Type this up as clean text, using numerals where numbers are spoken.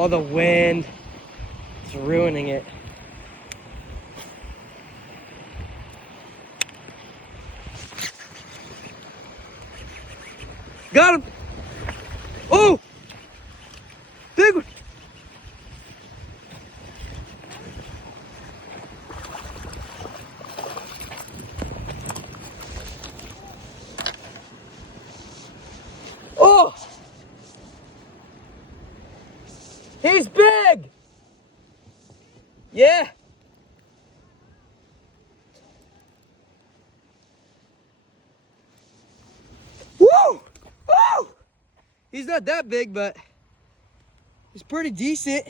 all the wind is ruining it. Got him! Oh! Big one! Oh! He's big! Yeah! Woo! Woo! He's not that big, but he's pretty decent.